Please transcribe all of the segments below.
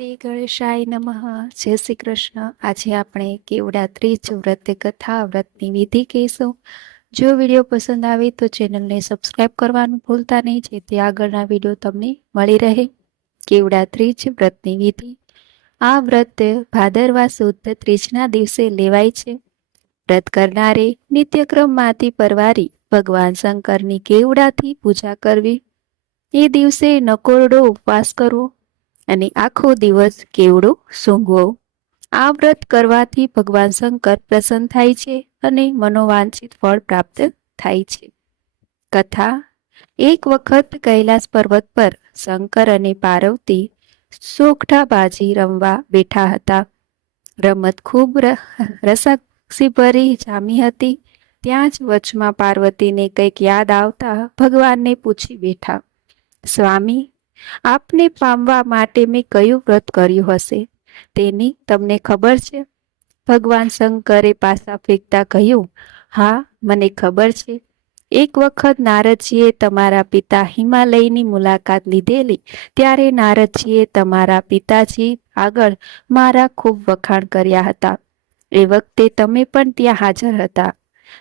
શ્રી ગણેશાય નમઃ. જય શ્રી કૃષ્ણ. આજે આપણે કેવડા ત્રીજ વ્રત કથા વ્રતની વિધિ કહીશું. જો વીડિયો પસંદ આવે તો ચેનલને સબસ્ક્રાઇબ કરવાનું ભૂલતા નહીં. જેથી આગળના વીડિયો તમને મળી રહે. કેવડા ત્રીજ વ્રતની વિધિ. આ વ્રત ભાદરવા શુદ્ધ ત્રીજના દિવસે લેવાય છે. વ્રત કરનારે નિત્યક્રમમાંથી પરવારી ભગવાન શંકરની કેવડાથી પૂજા કરવી. એ દિવસે નકોરડો ઉપવાસ કરવો. અને આખો દિવસ કેવડો સૂંઘવો. આ વ્રત કરવાથી ભગવાન શંકર પ્રસન્ન થાય છે અને મનોવાંછિત ફળ પ્રાપ્ત થાય છે. કથા. એક વખત કૈલાસ પર્વત પર શંકર અને પાર્વતી સોગઠાબાજી રમવા બેઠા હતા. રમત ખૂબ રસાક્ષીભરી જામી હતી. ત્યાં જ વચમાં પાર્વતીને કંઈક યાદ આવતા ભગવાનને પૂછી બેઠા, સ્વામી આપને પામવા માટે મેં કયું વ્રત કર્યું હશે? તેની તમને ખબર છે? ભગવાન શંકરે પાસા ફેંકતા કહ્યું, હા, મને ખબર છે. એક વખત નારદજીએ તમારા પિતા હિમાલયની મુલાકાત લીધેલી, ત્યારે નારદજીએ તમારા પિતાજી આગળ મારા ખૂબ વખાણ કર્યા હતા. એ વખતે તમે પણ ત્યાં હાજર હતા.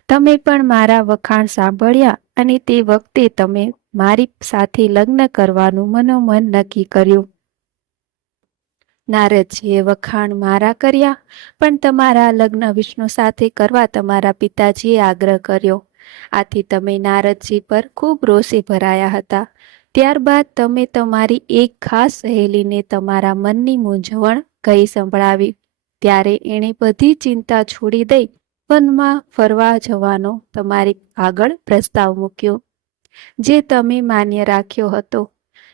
તમે પણ મારા વખાણ સાંભળ્યા અને તે વખતે તમે મારી સાથે લગ્ન કરવાનું મનોમન નક્કી કર્યું. નારદજીએ વખાણ મારા કર્યા, પણ તમારા લગ્ન વિષ્ણુ સાથે કરવા તમારા પિતાજીએ આગ્રહ કર્યો. આથી તમે નારદજી પર ખૂબ રોષે ભરાયા હતા. ત્યારબાદ તમે તમારી એક ખાસ સહેલીને તમારા મનની મૂંઝવણ કહી સંભળાવી. ત્યારે એણે બધી ચિંતા છોડી દઈ વનમાં ફરવા જવાનો તમારી આગળ પ્રસ્તાવ મૂક્યો. જે તમે માન્ય રાખ્યો હતો.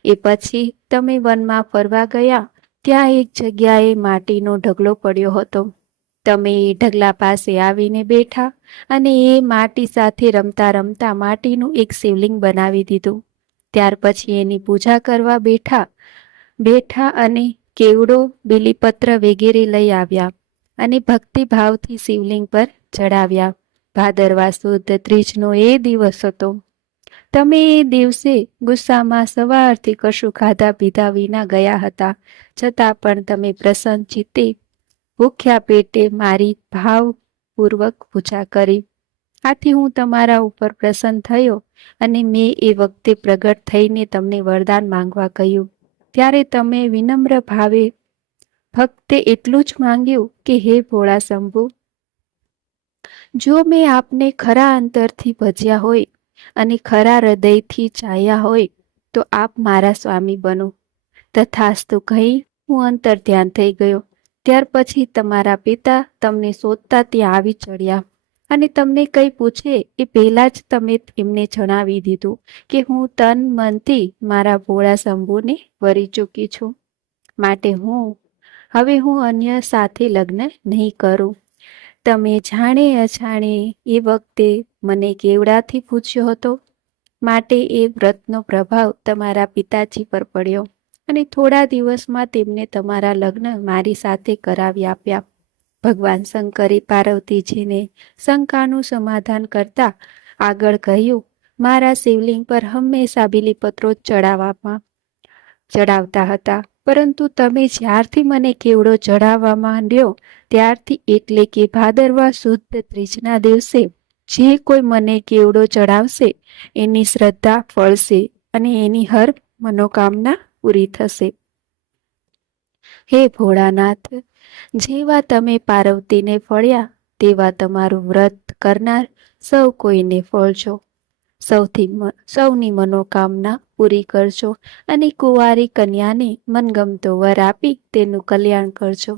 એ પછી તમે વનમાં ફરવા ગયા, ત્યાં એક જગ્યાએ માટીનો ઢગલો પડ્યો હતો. તમે એ ઢગલા પાસે આવીને બેઠા અને એ માટી સાથે રમતા રમતા માટીનું એક શિવલિંગ બનાવી દીધું. ત્યાર પછી એની પૂજા કરવા બેઠા બેઠા અને કેવડો બીલીપત્ર વગેરે લઈ આવ્યા અને ભક્તિભાવથી શિવલિંગ પર ચડાવ્યા. ભાદરવા સુદ ત્રીજનો એ દિવસ હતો. તમે એ દિવસે ગુસ્સામાં સવારથી કશું ખાધા પીધા વિના ગયા હતા. છતાં પણ તમે પ્રસન્ન ચિત્તે ભૂખ્યા પેટે મારી ભાવપૂર્વક પૂજા કરી. આથી હું તમારા ઉપર પ્રસન્ન થયો અને મેં એ વખતે પ્રગટ થઈને તમને વરદાન માંગવા કહ્યું. ત્યારે તમે વિનમ્ર ભાવે ફક્ત એટલું જ માંગ્યું કે, હે ભોળા શંભુ જો મેં આપને ખરા અંતરથી ભજ્યા હોય અને ખરા હૃદયથી ચાહ્યા હોય, તો આપ મારા સ્વામી બનો. તથાસ્તુ કહી હું અંતર ધ્યાન થઈ ગયો. ત્યાર પછી તમારા પિતા તમને શોધતા ત્યાં આવી ચડ્યા અને તમને કંઈ પૂછે એ પહેલાં જ તમે એમને જણાવી દીધું કે હું તન મનથી મારા ભોળા શંભુને વરી ચૂકી છું. માટે હું, હવે હું અન્ય સાથે લગ્ન નહીં કરું. તમે જાણે અજાણે એ વખતે મને કેવડાથી પૂછ્યો હતો? માટે એ વ્રતનો પ્રભાવ તમારા પિતાજી પર પડ્યો અને થોડા દિવસમાં તેમને તમારા લગ્ન મારી સાથે કરાવી આપ્યા. ભગવાન શંકરે પાર્વતીજીને શંકાનું સમાધાન કરતા આગળ કહ્યું, મારા શિવલિંગ પર હંમેશા બિલીપત્રો ચડાવવામાં ચડાવતા હતા. પરંતુ તમે જ્યારથી મને કેવડો ચઢાવવા માંડ્યો, ત્યારથી એટલે કે ભાદરવા શુદ્ધ ત્રીજના દિવસે, જે કોઈ મને કેવડો ચડાવશે એની શ્રદ્ધા ફળશે અને એની હર મનોકામના પૂરી થશે. હે ભોળાનાથ, જેવા તમે પાર્વતીને ફળ્યા, તેવા તમારું વ્રત કરનાર સૌ કોઈને ફળજો. સૌથી સૌની મનોકામના પૂરી કરજો અને કુંવારી કન્યાને મનગમતો વર આપી તેનું કલ્યાણ કરજો.